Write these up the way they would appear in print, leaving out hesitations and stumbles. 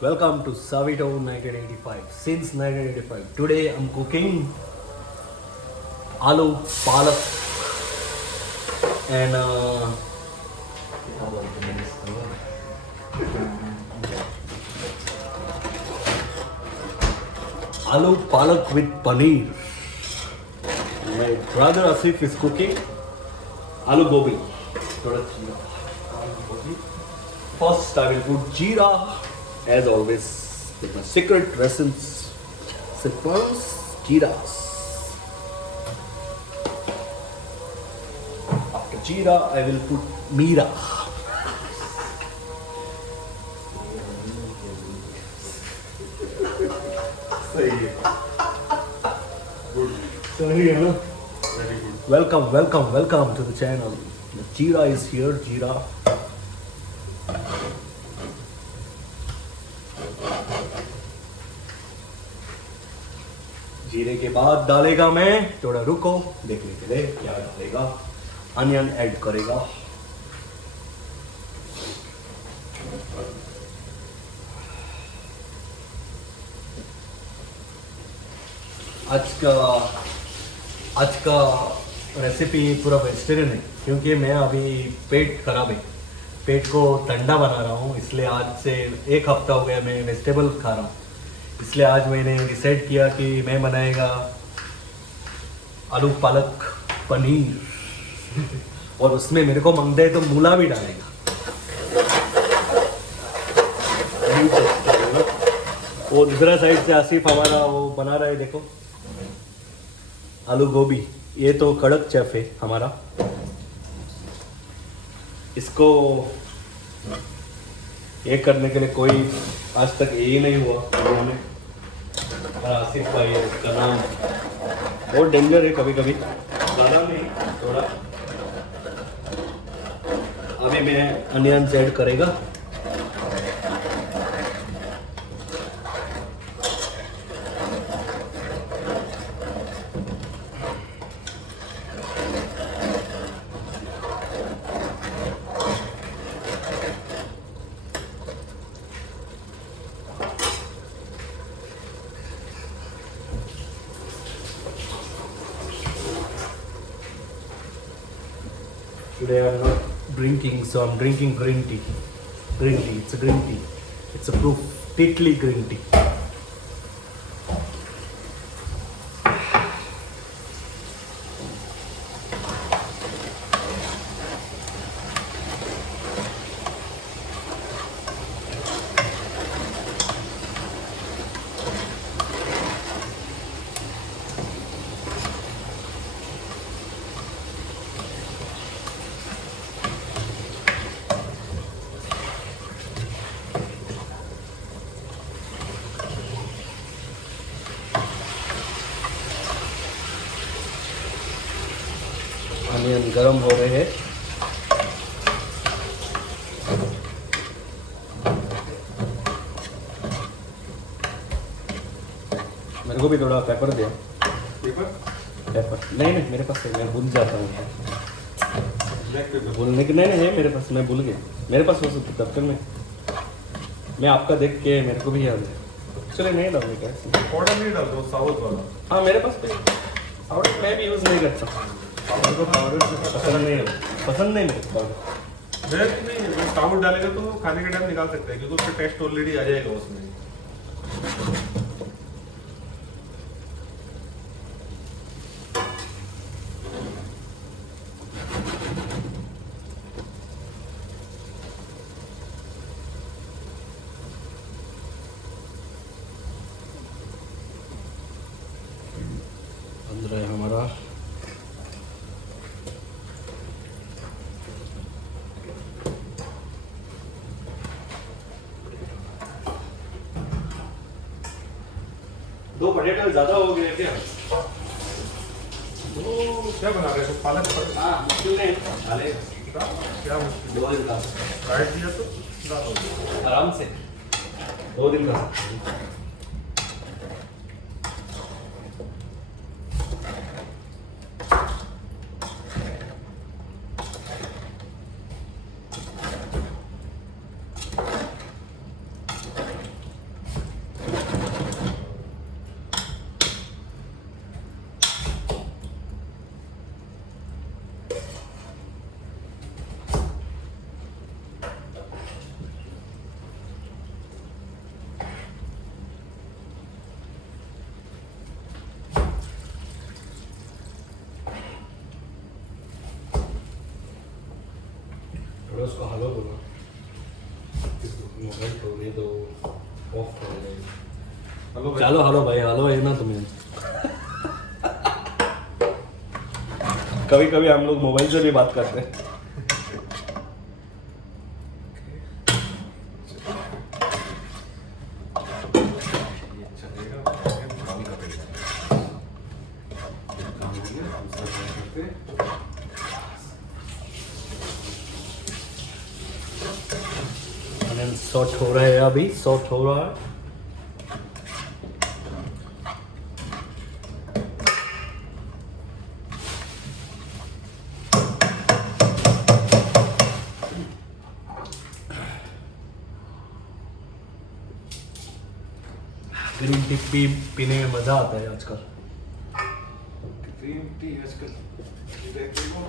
Welcome to Savito 1985. Since 1985, today I'm cooking aloo palak and aloo palak with paneer. My brother Asif is cooking aloo gobi. First, I will put jeera. As always, with my secret essence, first jeeras. After jeera, I will put meera. Sorry, no? Very good. Welcome to the channel. The jeera is here, jeera. जीरे के बाद डालेगा मैं थोड़ा रुको देखने के लिए क्या डालेगा अनियन ऐड करेगा आज का रेसिपी पूरा वेजिटेरियन है क्योंकि मैं अभी पेट खराब है पेट को ठंडा बना रहा हूँ इसलिए आज से एक हफ्ता हो गया मैं वेजिटेबल खा रहा हूँ इसलिए आज मैंने डिसाइड किया कि मैं बनाएगा आलू पालक पनीर और उसमें मेरे को मन दे तो मूला भी डालेगा और दूसरा साइड से आसिफ हमारा वो बना रहा है देखो आलू गोभी ये तो कड़क चेफ है हमारा इसको ये करने के लिए कोई आज तक यही नहीं हुआ उन्होंने आसिफ भाई है उसका नाम बहुत डेंजर है कभी कभी ज़्यादा नहीं थोड़ा अभी मैं अनियन ऐड करेगा Today I'm not drinking, so I'm drinking green tea. Green tea, it's a green tea. It's a proof, totally green tea. Onion गरम हो रहे हैं मेरे को भी थोड़ा पेपर दिया पेपर नहीं मेरे पास है मैं भूल जाता हूँ भूलने के नहीं है मेरे पास मैं भूल गया मेरे पास हो सकता दफ्तर में मैं आपका देख के मेरे को भी याद है चलिए नहीं डालने क्या पाउडर नहीं डाल दो साउथ वाला हाँ मेरे पास पाउडर मैं भी यूज़ नहीं करता मेरे को पाउडर पसंद नहीं मेरे को पाउडर नहीं साउथ डालेगा तो खाने के टाइम निकाल सकते हैं क्योंकि उसका टेस्ट ऑलरेडी आ जाएगा उसमें अंदर है हमारा दो पोटैटो ज्यादा हो गए क्या तो क्या बना रहे हो पालक पर हाँ मुश्किल नहीं डाले क्या मुश्किल 2 दिन का फ्राइड दिया तो डालो आराम से 2 दिन का उसको हेलो बोलो मोबाइल तो नहीं तो ऑफ कर दे हेलो भाई। चलो हेलो भाई हेलो है ना तुम्हें कभी कभी हम लोग मोबाइल से भी बात करते हैं ये चलेगा ब्राउन का पेज काम हो गया हम सब करते हैं। शॉर्ट हो रहा है अभी शॉर्ट हो रहा है ग्रीन टी भी पीने में मजा आता है आजकल ग्रीन टी आजकल देखो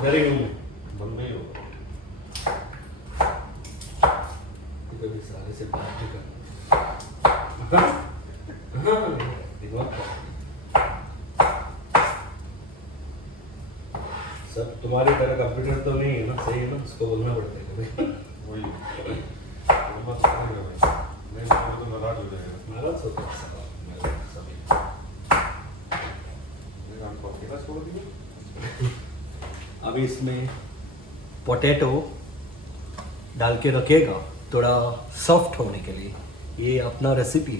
इधर ही हूँ बंद नहीं होगा। कभी सारे से बात भी कर दिमाग का। सब तुम्हारी तरह कंप्यूटर तो नहीं है ना सही है ना उसको बोलना पड़ता है कभी वही वो बात समझ गया भाई। नहीं तो नाराज हो जाएगा। नाराज होता है सब मेरे सभी मैं आपको अकेला छोड़ दिया। अभी इसमें पोटैटो डाल के रखेगा थोड़ा सॉफ्ट होने के लिए ये अपना रेसिपी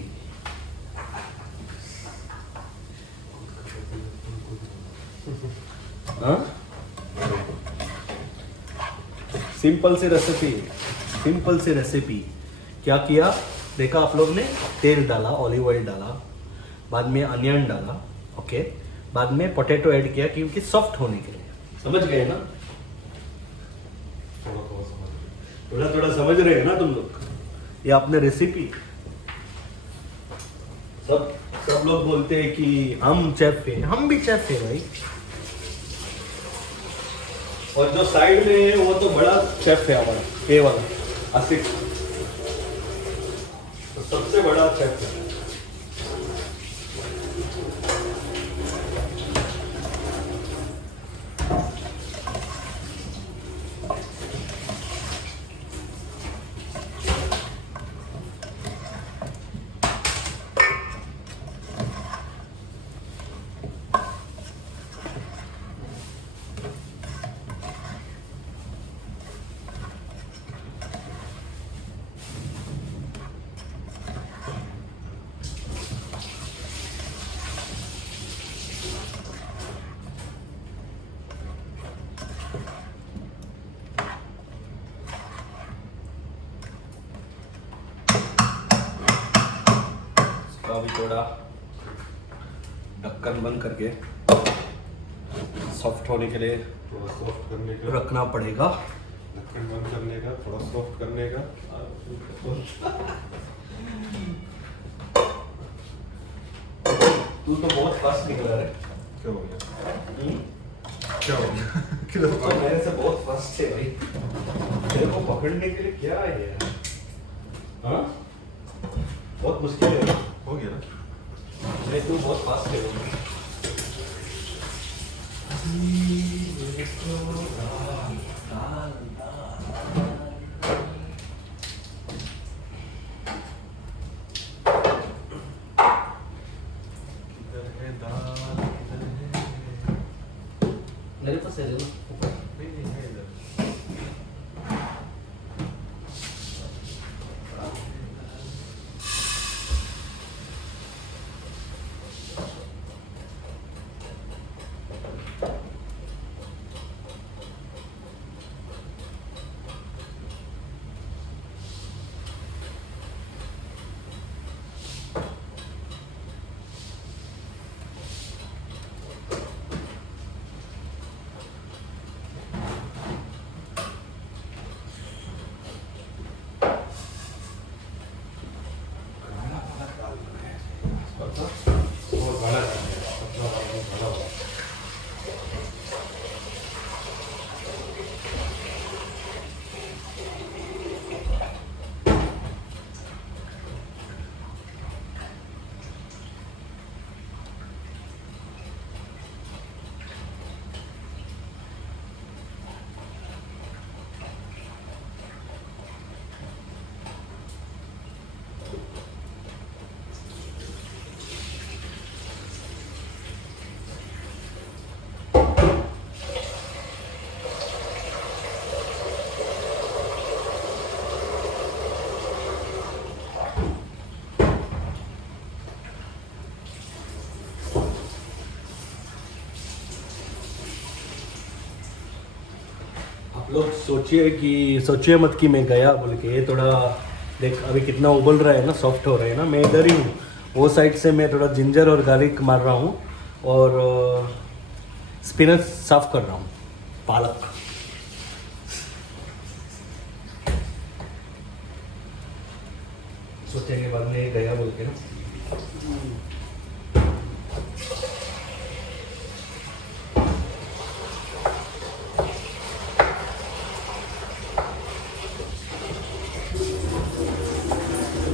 हाँ सिंपल सी रेसिपी क्या किया देखा आप लोग ने तेल डाला ऑलिव ऑयल डाला बाद में अनियन डाला ओके बाद में पोटैटो ऐड किया क्योंकि सॉफ्ट होने के लिए समझ गए ना थोड़ा थोड़ा समझ गया। थोड़ा थोड़ा समझ रहे हैं ना तुम लोग ये आपने रेसिपी सब लोग बोलते हैं कि हम चेफ हैं हम भी चेफ हैं भाई और जो साइड में है वो तो बड़ा चेफ है हमारा ये वाला आसिफ तो सबसे बड़ा चेफ है इसका भी थोड़ा ढक्कन बंद करके सॉफ्ट होने के लिए थोड़ा सॉफ्ट करने का रखना पड़ेगा ढक्कन बंद करने का थोड़ा सॉफ्ट करने का। तू तो बहुत फास्ट निकला रे क्या हो गया? हम्म? क्या हो गया? तो मेरे से बहुत फास्ट है भाई तेरे को पकड़ने के लिए क्या है यार हाँ बहुत मुश्किल है हो गया ना? नहीं तू बहुत फास्ट है किधर है दाल किधर है? मेरे पास है ना नहीं है इधर। लोग सोचिए मत कि मैं गया बोल के। ये थोड़ा देख अभी कितना उबल रहा है ना, सॉफ्ट हो रहा है ना। मैं इधर ही हूँ, वो साइड से मैं थोड़ा जिंजर और गार्लिक मार रहा हूँ और स्पिनच साफ कर रहा हूँ, पालक। सोचेंगे बाद में ये गया बोल के ना।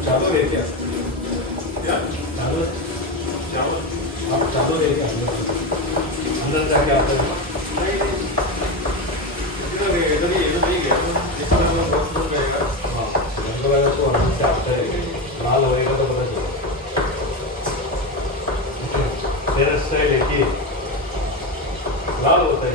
चालू है क्या? चालू आप चालू है क्या? अंदर जाके आप हाँ, रंग वाला तो अंदर से आता है, लाल होएगा तो पता चलेगा। मेरा स्टाइल है कि लाल होता है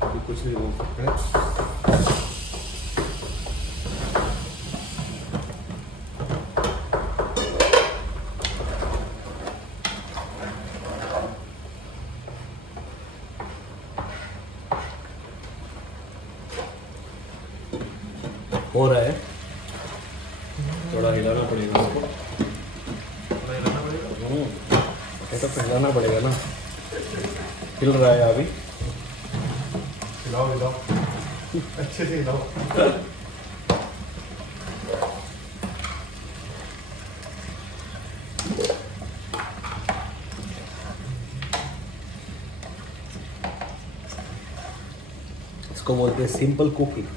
तो कुछ नहीं बोल सकते। हो रहा है, थोड़ा हिलाना पड़ेगा उसको। ये तो हिलाना पड़ेगा ना, हिल रहा है अभी। हिलाओ हिलाओ, अच्छे से हिलाओ। इसको बोलते हैं सिंपल कुकिंग।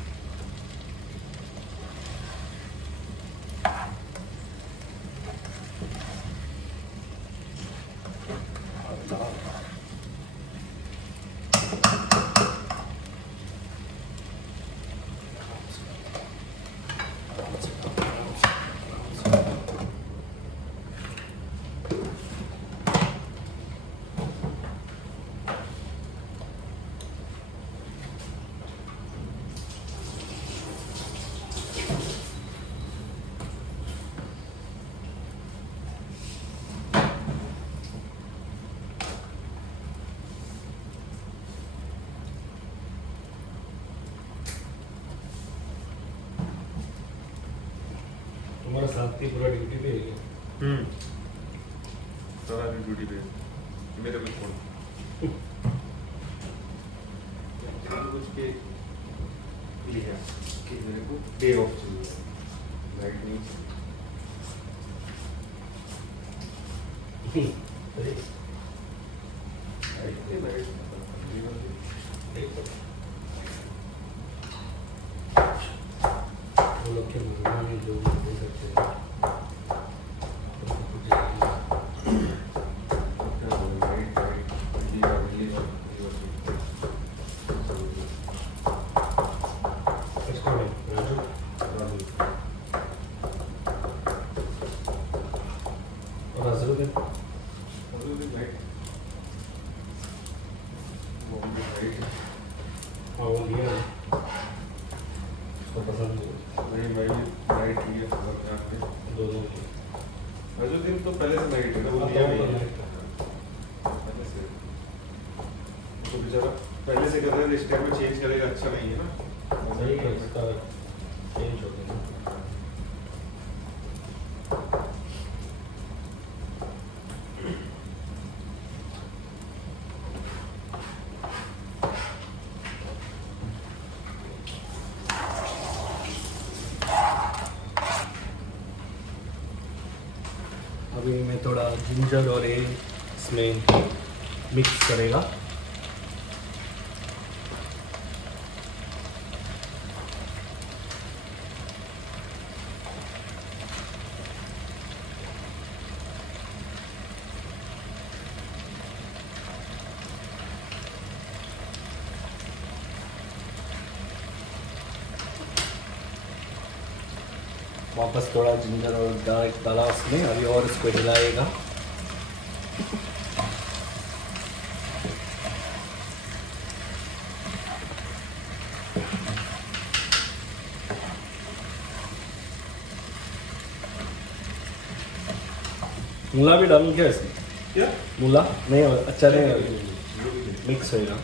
तुम्हारा साथी पूरा ड्यूटी पे है क्या? सारा दिन ड्यूटी पे, मेरे को छोड़ कुछ के लिया कि मेरे को डे ऑफ चाहिए, लाइट नहीं चाहिए। वो लोग के मेहमान हैं जो दे सकते हैं। इसको नहीं, राजू और अजरुद्दीन हाँ वो लिया है, उसको पसंद है दोनों की। दिन तो पहले से नाइट है ना, वो हाँ, लिया तो नहीं वो है नहीं था। पहले से। तो बेचारा पहले से कर रहे थे, इस टाइम में चेंज करेगा अच्छा नहीं है ना। सही है, इसका चेंज हो गया। अभी मैं थोड़ा जिंजर और ये इसमें मिक्स करेगा। वापस थोड़ा जिंजर और गार्लिक डाला उसमें अभी और इसको हिलाएगा। मूला भी डालूं क्या इसमें? क्या? मूला नहीं अच्छा नहीं मिक्स होएगा।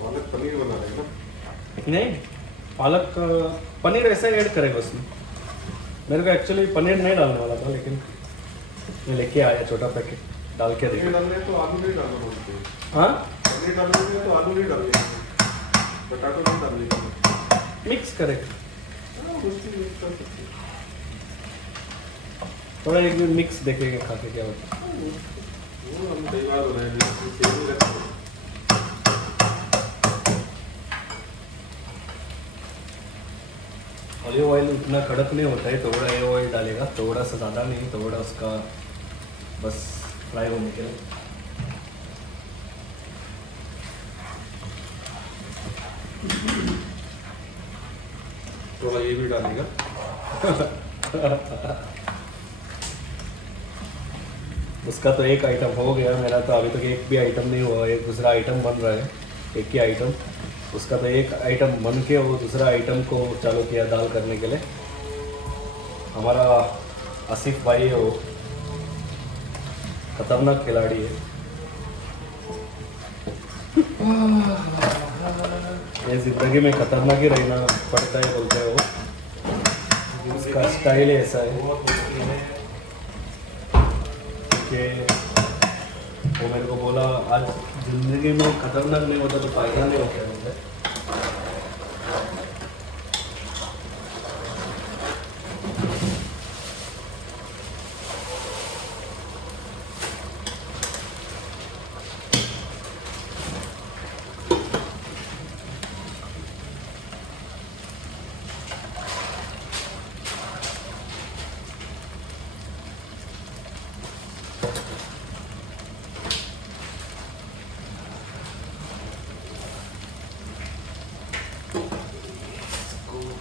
पालक पनीर बना रहे हैं ना? नहीं पालक पनीर ऐसा ही ऐड करेगा उसमें। मेरे को एक्चुअली पनीर नहीं डालने वाला था, लेकिन मैं लेके आया छोटा पैकेट, डाल के पनीर देखा। डालने हैं तो आलू नहीं डालना बोलते हैं। हाँ पनीर डालने हैं तो आलू नहीं डालने हैं, पोटैटो नहीं डालने हैं। मिक्स करेगा हाँ, उसकी यूज़ कर सकते हैं। थोड़ा एक दिन मिक्स देखेंगे खा के क्या होता है। वो हम कई बार बनाए हैं, सेम ही रहता है। ऑलिव ऑयल उतना कड़क नहीं होता है, थोड़ा ये ऑयल डालेगा, थोड़ा सा ज़्यादा नहीं, थोड़ा उसका बस फ्राई होने के लिए। थोड़ा ये भी डालेगा। उसका तो एक आइटम हो गया, मेरा तो अभी तक एक भी आइटम नहीं हुआ, एक दूसरा आइटम बन रहा है, एक ही आइटम। उसका तो एक आइटम बन के वो दूसरा आइटम को चालू किया दाल करने के लिए। हमारा आसिफ भाई है, वो खतरनाक खिलाड़ी है। ये जिंदगी में खतरनाक ही रहना पड़ता है बोलते हैं वो, उसका स्टाइल ही ऐसा है कि वो मेरे को बोला आज जिंदगी में खतरनाक नहीं होता तो फायदा नहीं होता बोलते।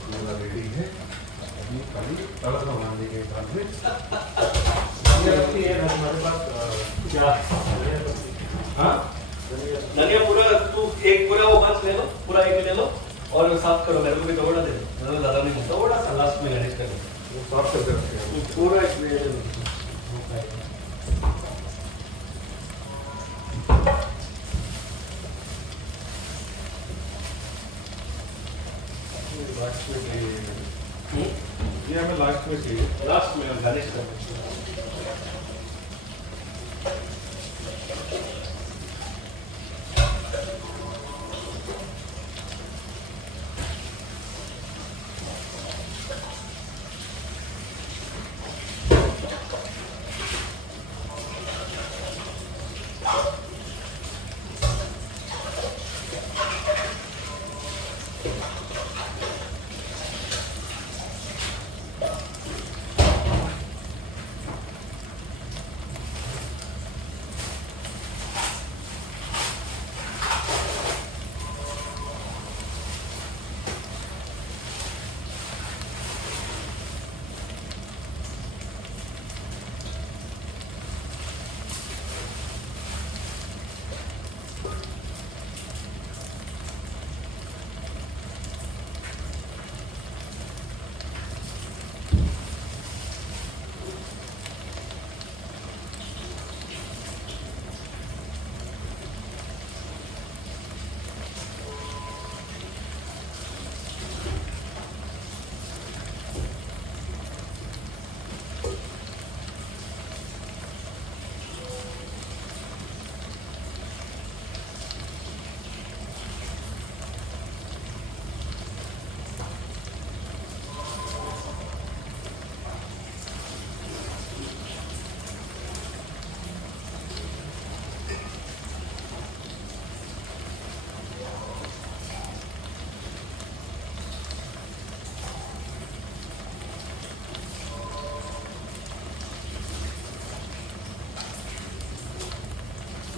पूरा रेडी है। अभी खाली तड़का बना देंगे दाल में। हमारे पास क्या हाँ धनिया पूरा तू एक पूरा वो बस ले लो, पूरा एक ले लो और साफ करो। मेरे को भी थोड़ा दे दो, मेरे को ज़्यादा नहीं, थोड़ा सा लास्ट में मैनेज कर लो। वो साफ करके रखते हैं। पूरा एक ले लो। लास्ट में चाहिए ये हमें लास्ट में चाहिए। लास्ट में गार्निश कर दो।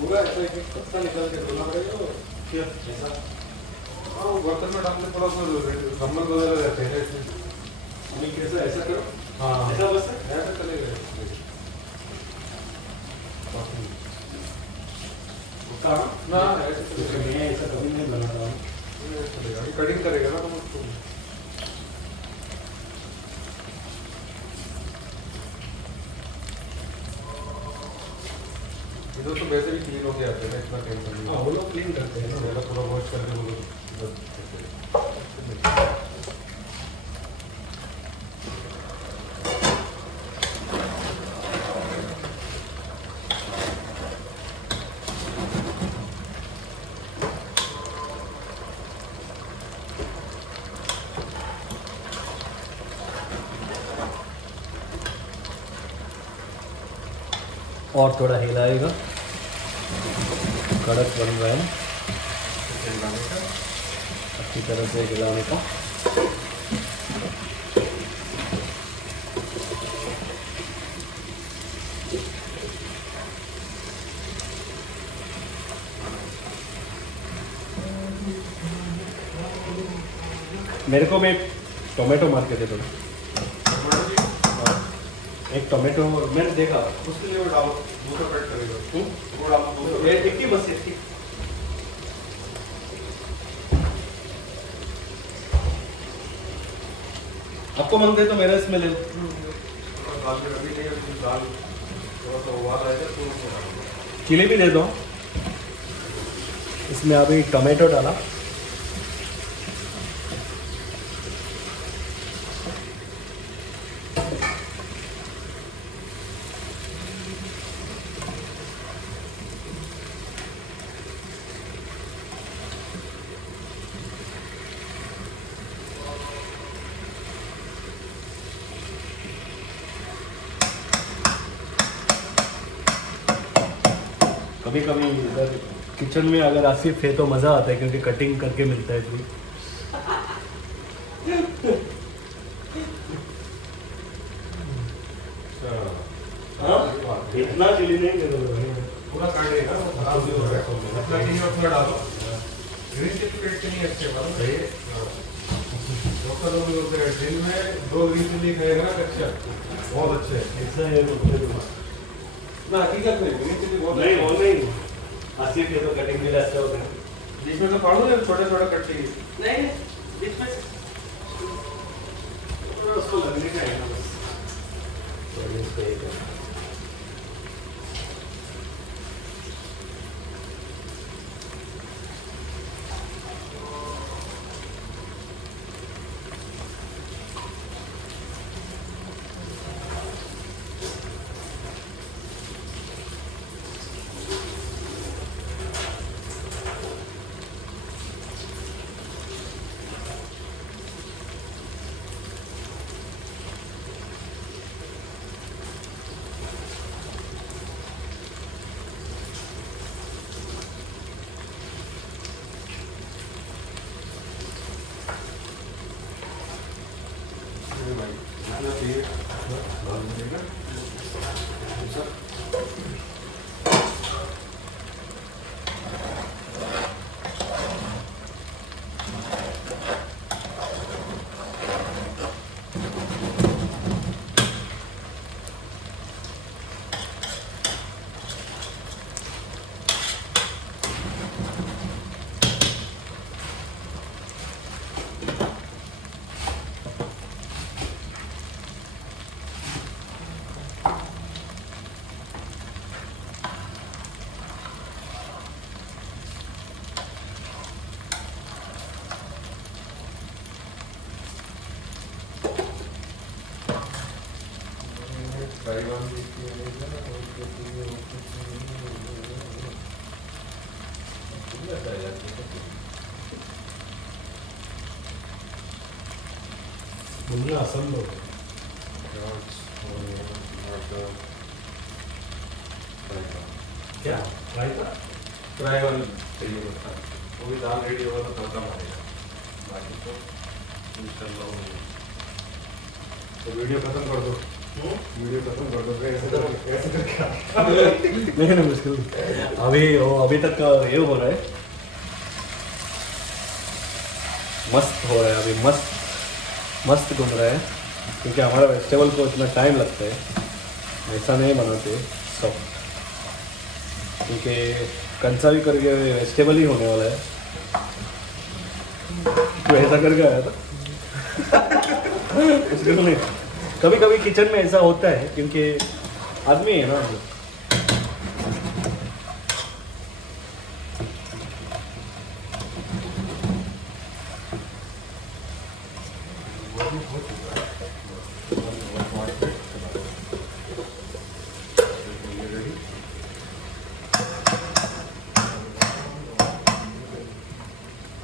पूरा ऐसा एक पत्ता निकाल के धोना पड़ेगा। क्या ऐसा? हाँ, वो बर्तन में डालने थोड़ा सा नमक वगैरह रहते हैं इसमें। नहीं कैसा ऐसा करो, हाँ ऐसा बस है? ऐसा चलेगा ना ऐसे चलेगा मैं ऐसा कभी नहीं बना रहा हूँ। चलेगा अभी कटिंग करेगा ना तुम उसको इधर तो वैसे भी क्लीन होके आते हैं ना इतना टेंशन नहीं हाँ वो लोग क्लीन करते हैं ना। पहले पूरा वॉश करके वो लोग बस करते हैं। और थोड़ा हिलाएगा, कड़क बन रहा है, अच्छी तरह से हिलाने का। मेरे को भी एक टोमेटो मार के दे दो। हाँ, एक टोमेटो मैंने देखा। उसके लिए वो डालो दूसरा कट करेगा वो डालो दूसरा ये एक ही बस एक ही। आपको मन करे तो मेरा इसमें ले लो। दाल में अभी नहीं अभी दाल थोड़ा सा उबाल आएगा तो उसमें डालो चिली भी दे दो। इसमें अभी टोमेटो डाला, कभी कभी इधर किचन में अगर आसिफ है तो मज़ा आता है क्योंकि कटिंग करके मिलता है फ्री। हाँ इतना चिली नहीं करोगे। पूरा काटेगा वो खराब भी हो रहा है अपना नहीं और थोड़ा डालो ग्रीन चिली पेट के नहीं अच्छे मालूम है डॉक्टर लोग बोलते हैं दिन में 2 ग्रीन चिली खाएगा ना अच्छा बहुत अच्छे है ऐसा है तो ना हकीकत में ग्रीन चिली बहुत नहीं वो नहीं, आसिफ है तो कटिंग के लिए अच्छा होता है। बीच में तो फाड़ू ना छोटे छोटे कट्टी नहीं बीच में उसको लगने का है ना बस। तो इसको एक भाई इतना चाहिए डाल देगा मुझे असम हो क्या रायता फ्राई वाली चाहिए बता वो भी दाल रेडी होगा तो तड़का मारेगा बाकी तो इंशाल्लाह हो जाएगा। तो वीडियो खत्म कर दो वीडियो खत्म कर दो ऐसे करके नहीं ना मुश्किल अभी तक का ये हो रहा है, मस्त हो रहा है, अभी मस्त घूम रहा है। क्योंकि हमारा वेजिटेबल को इतना टाइम लगता है, ऐसा नहीं बनाते सॉफ्ट, क्योंकि कंचा भी करके वेजिटेबल ही होने वाला है। तो ऐसा करके आया था उसके लिए कभी कभी किचन में ऐसा होता है, क्योंकि आदमी है ना हम लोग।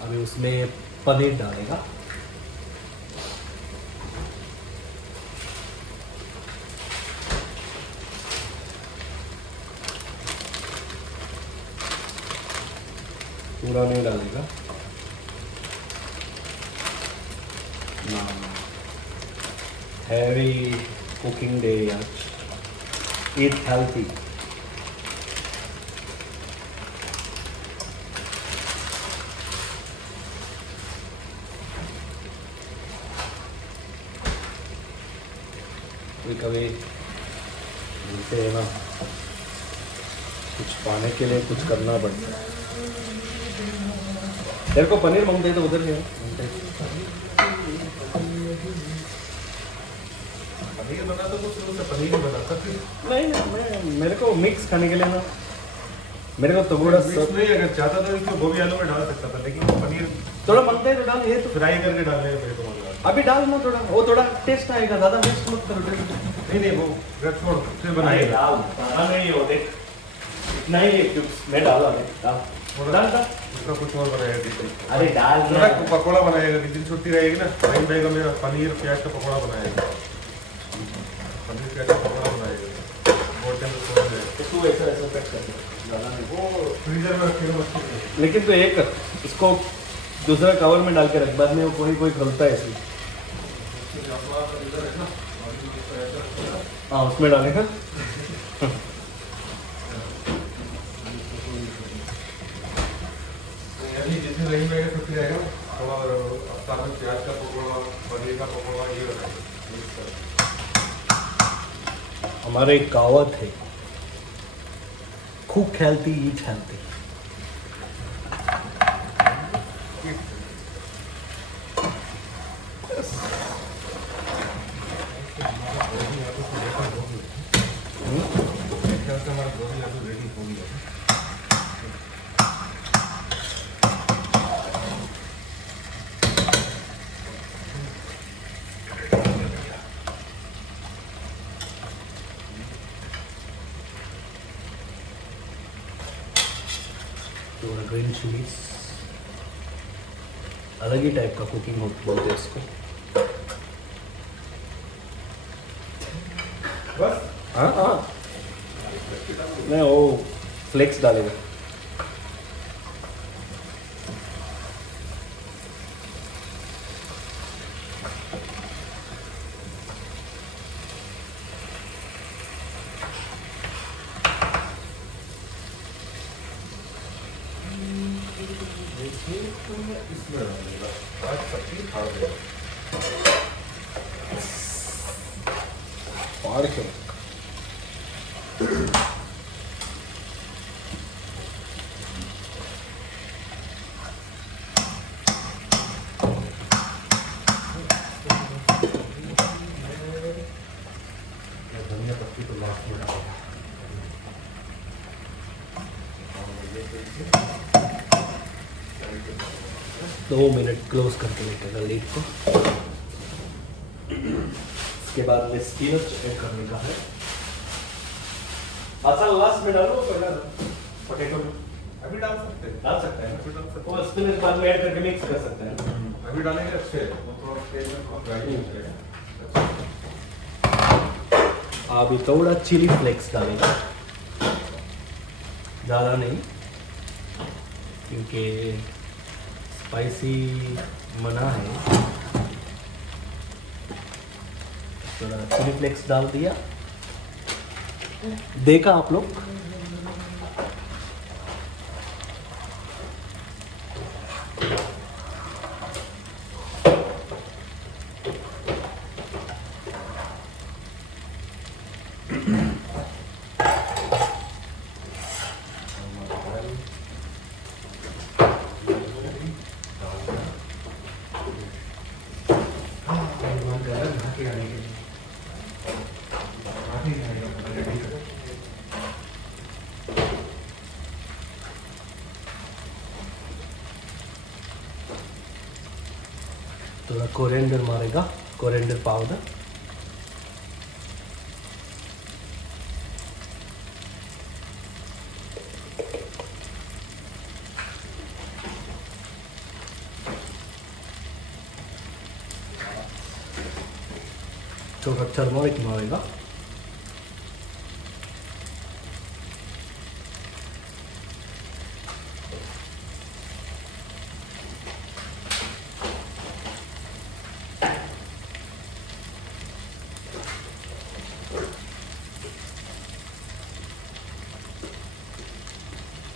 अभी उसमें पनीर डालेगा। पूरा नहीं डालेगा ना, हैवी कुकिंग डे आज, ईट हेल्थी। कभी बोलते हैं ना, कुछ पाने के लिए कुछ करना पड़ता है। तेरे को पनीर मांगते तो उधर गया पनीर बना तो कुछ लोग पनीर ही बनाता फिर नहीं, मैं मेरे को मिक्स खाने के लिए ना, मेरे को तो थोड़ा मिक्स नहीं, अगर चाहता तो इसमें गोभी आलू में डाल सकता था, लेकिन पनीर थोड़ा मांगते हैं तो डाल, ये तो फ्राई करके डालने का मेरे को मन लगा। अभी डाल ना थोड़ा, वो थोड़ा टेस्ट आएगा, ज़्यादा वेस्ट मत करो। नहीं वो रख छोड़, फिर बनाएगा। डाल, ज़्यादा नहीं हो, देख इतना ही क्यूब्स मैं डाला, मैं डाल डाल। उसका कुछ और बनाएगा किचन। अरे डाल थोड़ा पकौड़ा बनाएगा, किचन छुट्टी रहेगी ना, टाइम रहेगा मेरा, पनीर प्याज का पकौड़ा बनाएगा, पनीर प्याज का पकौड़ा बनाएगा, और टाइम तो छोड़ देगा। तू ऐसा ऐसा कट कर, ज़्यादा नहीं। वो फ्रीजर में रखे हुए मस्त। लेकिन तो एक कर, इसको दूसरा कवर में डाल के रख, बाद में वो कोई खोलता है ऐसे। हाँ उसमें डालेगा। जितनी रही रहेगा छुट्टी रहेगा ना, थोड़ा साथ में प्याज का पकौड़ा, पनीर का पकौड़ा, ये बनाएगा। हमारे एक कहावत है, कुक हेल्थी ईट हेल्थी। ख्याल से हमारा गोभी आलू रेडी हो गया। थोड़ा ग्रीन चिलीज, अलग ही टाइप का कुकिंग बोलते हैं इसको। बस हाँ हाँ, नहीं वो फ्लेक्स डालेगा। इसमें डालेगा, आज सब्जी फाड़ देगा। फाड़ के 2 मिनट क्लोज करके रखेगा लीड को। इसके बाद में स्पिनच ऐड करने का है। अच्छा लास्ट में डालो पहला पोटैटो अभी डाल सकते हैं, डाल सकते हैं अभी डाल सकते वो स्पिनच बाद में ऐड करके मिक्स कर सकते हैं। हैं। अभी डालेंगे अच्छे, वो थोड़ा तेल में थोड़ा ड्राई हो जाएगा। अभी थोड़ा चिली फ्लेक्स डालेगा, ज़्यादा नहीं क्योंकि स्पाइसी मना है। थोड़ा चिली फ्लेक्स डाल दिया, देखा आप लोग। नहा के आने के लिए नहा के आएगा पूरा रेडी कर थोड़ा कोरिएंडर मारेगा, कोरिएंडर पाउडर। थोड़ा टर्मरिक मारेगा।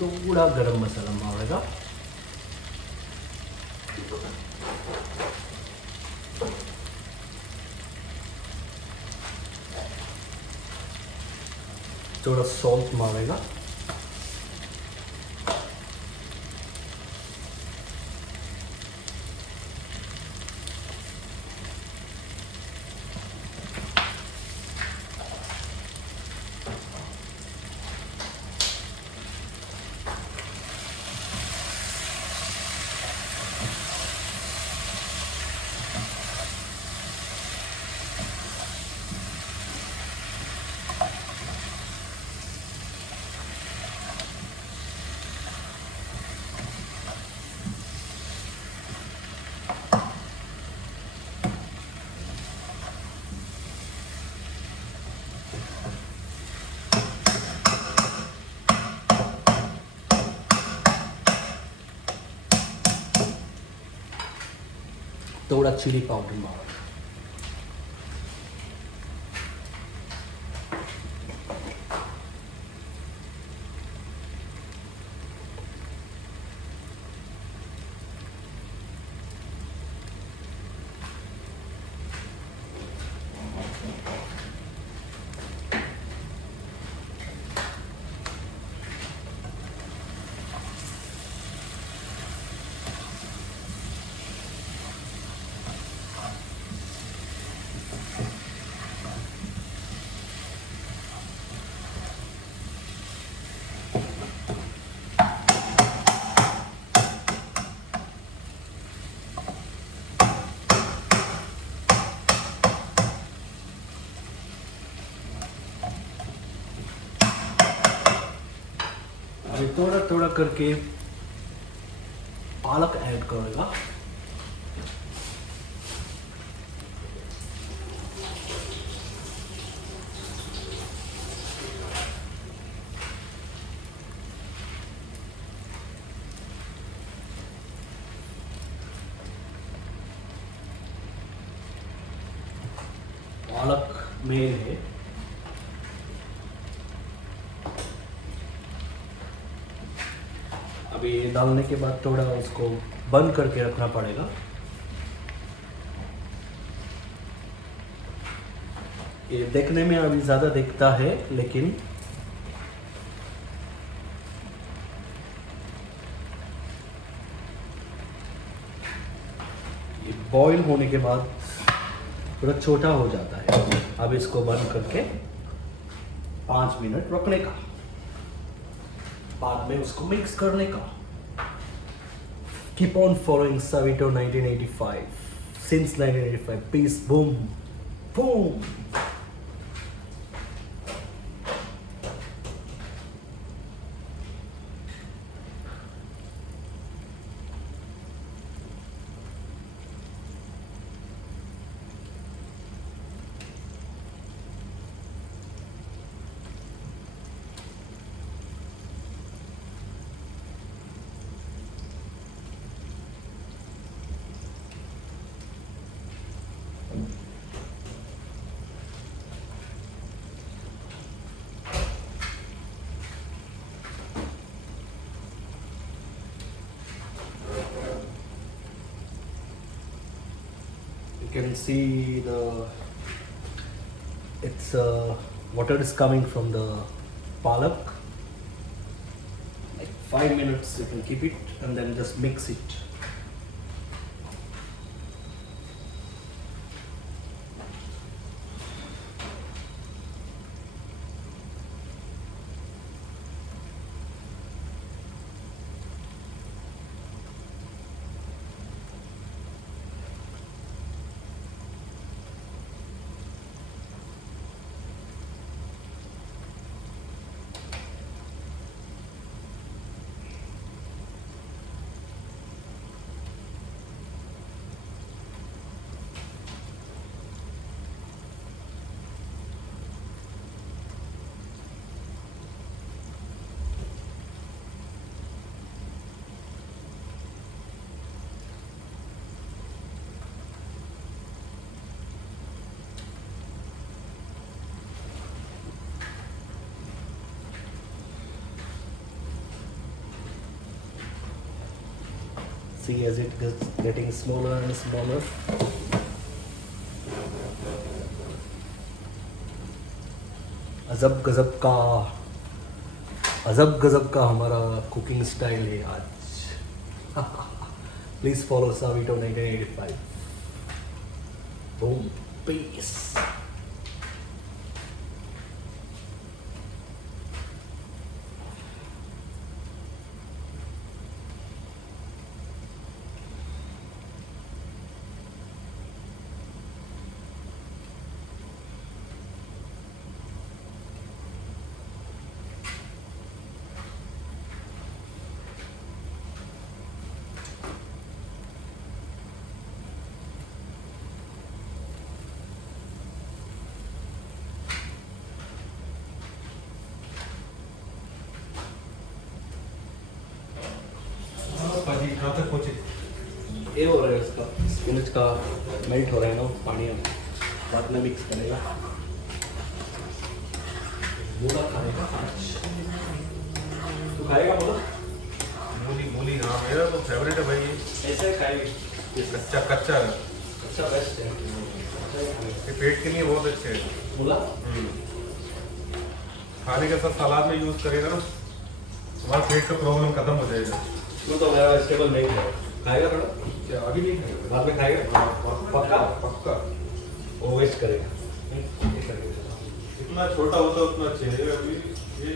थोड़ा गरम मसाला मारेगा। थोड़ा सॉल्ट मारेगा। थोड़ा चिली पाउडर मारो। अभी थोड़ा थोड़ा करके पालक ऐड करेगा। पालक मेन है। अभी डालने के बाद थोड़ा उसको बंद करके रखना पड़ेगा। ये देखने में अभी ज़्यादा दिखता है, लेकिन ये बॉईल होने के बाद थोड़ा छोटा हो जाता है। अब इसको बंद करके 5 मिनट रखने का, बाद में उसको मिक्स करने का। Keep on following Savito 1985 since 1985. Peace, boom, boom. You can see the water is coming from the palak. Like 5 minutes you can keep it and then just mix it. see as it gets getting smaller and smaller. अजब गजब का हमारा cooking style है आज. Please follow साविटो 1985. Boom, peace. कहाँ तक पहुँचे? ये हो रहा है उसका स्पिनच का मेल्ट हो रहा है ना पानी हम बाद में मिक्स करेगा. बोला खाएगा आज. तू खाएगा बोला? मूली मूली हाँ मेरा तो फेवरेट है भाई. ऐसे खाएगी. ये कच्चा कच्चा अच्छा बेस्ट है. ये पेट के लिए बहुत अच्छे है. बोला? खाने के साथ सलाद में यूज करेगा ना तुम्हारा पेट का प्रॉब्लम खत्म हो जाएगा. तू तो मेरा वेजिटेबल नहीं खाएगा थोड़ा. क्या अभी नहीं खाएगा? बाद में खाएगा. पक्का पक्का. वो वेस्ट करेगा. जितना छोटा होता है उतना अच्छे है. अभी ये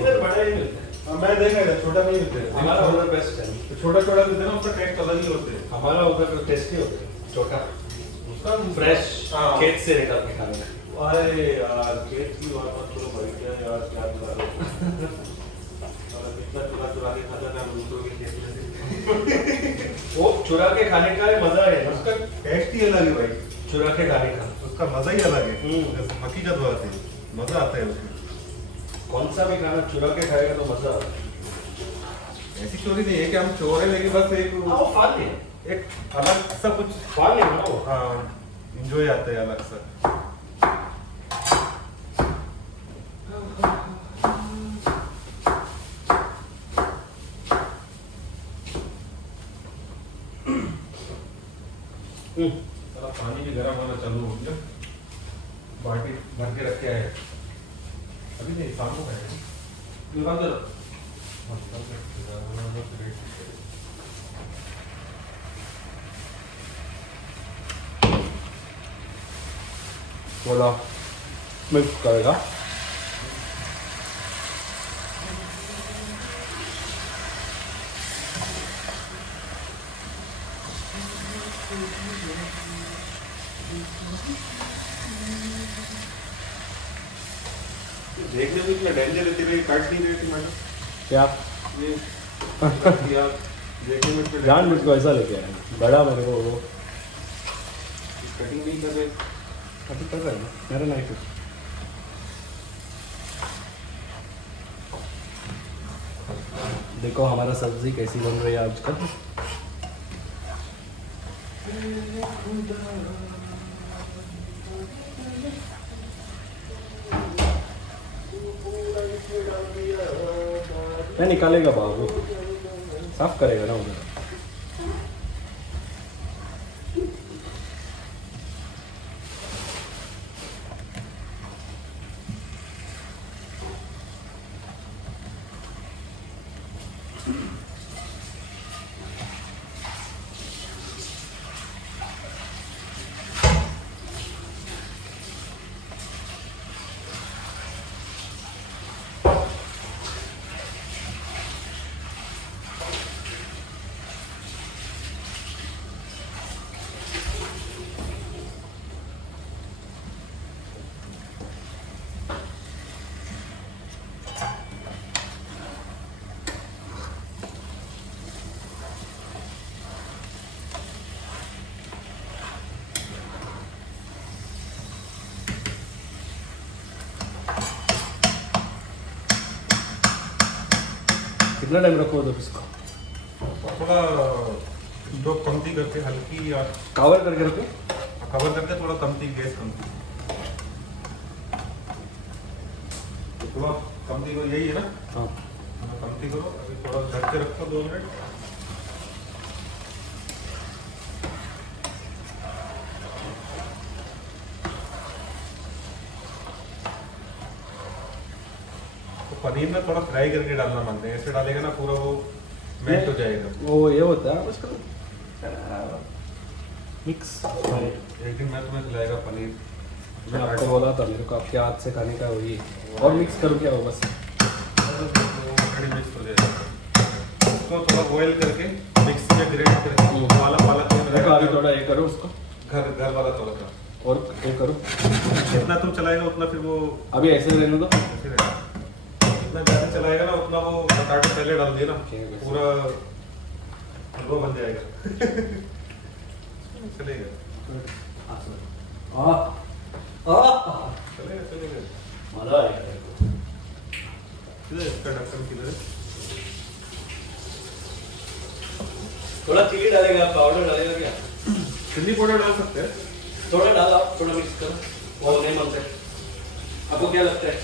इधर बड़ा ही मिलता है. हाँ, मैं देखा है छोटा नहीं मिलते. हमारा उधर बेस्ट है. तो छोटा छोटा मिलते हैं ना उसका टेस्ट अलग ही होते हैं. हमारा उधर टेस्टी होता है छोटा उसका फ्रेश हाँ. खेत से निकाल के खाने. अरे यार खेत की बात मत करो भाई. क्या यार क्या बता रहे हो. कितना चुरा चुरा के खाता था दूसरों के खेत में से. वो चुरा के खाने का मजा है ना. उसका टेस्ट ही अलग है भाई. चुरा के खाने का उसका मजा ही अलग है. हम्म. हकीकत बात है. मजा आता है उसमें. कौन सा भी खाना चुरा के खाएगा तो मजा आता है. ऐसी चोरी नहीं है कि हम चोर है लेकिन बस एक हाँ वो फान है. एक अलग सा कुछ फान है ना वो. हाँ इंजॉय आता है अलग सा. सारा पानी भी गर्म होना चालू हो गया. बाल्टी भर के रखे आए. अभी नहीं शाम को खाएंगे. बोला मिक्स करेगा. देखने में इतना डेंजर है. तेरे काट नहीं रही थी मैडम. क्या ये यार देखने में इतना जान मुझको ऐसा लेके आया बड़ा मेरे को वो कटिंग नहीं कर रहे. अभी कर रहा है ना मेरा नाइफ है. देखो हमारा सब्जी कैसी बन रही है आजकल. मैं निकालेगा बाबू. साफ करेगा ना उधर. कितना टाइम रखो तो इसको. थोड़ा दो कमती करके हल्की या कवर करके रखो. कवर करके थोड़ा कमती गैस कमती. तो थोड़ा कमती करो. यही है ना. हाँ कमती करो. अभी थोड़ा ढक के रखो 2 मिनट. पनीर में थोड़ा फ्राई करके डालना मानते हैं, ऐसे डालेगा ना पूरा वो मेल्ट हो जाएगा। वो ये होता है उसका मिक्स। एक दिन मैं तुम्हें खिलाएगा पनीर। मैं आपको बोला था मेरे को आपके हाथ से खाने का वही और मिक्स करो क्या हो बस। ऑलरेडी मिक्स हो जाएगा, उसको थोड़ा बॉईल करके मिक्सी में ग्राइंड करके वाला पालक देखो अभी थोड़ा ये करो उसको घर वाला तड़का। और ये करो, जितना तुम चलाएगा उतना फिर वो अभी ऐसे रहने दो। ऐसे रहेगा। जितना ज़्यादा चलाएगा ना उतना वो पोटैटो पहले डाल दिए ना ठीक है, पूरा हलवा बन जाएगा। चलेगा चलेगा चलेगा। मजा आएगा। किधर इसका ढक्कन किधर है? थोड़ा चिली डालेगा, पाउडर डालेगा क्या? चिल्ली पाउडर डाल सकते हैं। थोड़ा डाला, थोड़ा मिक्स करो। वो नहीं मानते। आपको क्या लगता है?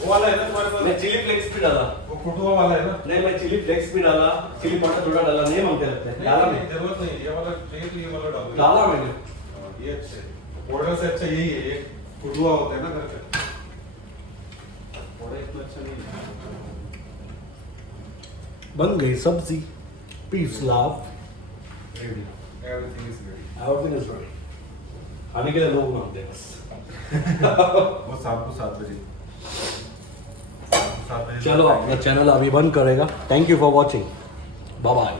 वो वाला है ना तुम्हारे पास? मैं चिली फ्लेक्स भी डाला। वो कुटुआ वाला है ना? नहीं, मैं चिली फ्लेक्स भी डाला, चिली पाउडर थोड़ा डाला, नहीं मानते लगता है। डाला नहीं, मैं। जरूरत नहीं, ये वाला चाहिए तो ये वाला डाल दो। डाला मैंने। हाँ, ये अच्छा है। पाउडर से अच्छा यही है, ये कुटुआ होता है ना घर का। पाउडर इतना अच्छा नहीं है। बन गई सब्जी, पीस लाव, Ready. Everything is ready. Everything is ready. खाने के लिए लोग मांगते हैं बस। वो शाम को 7 बजे। 7 बजे चलो अपना चैनल अभी बंद करेगा। Thank you for watching, bye bye.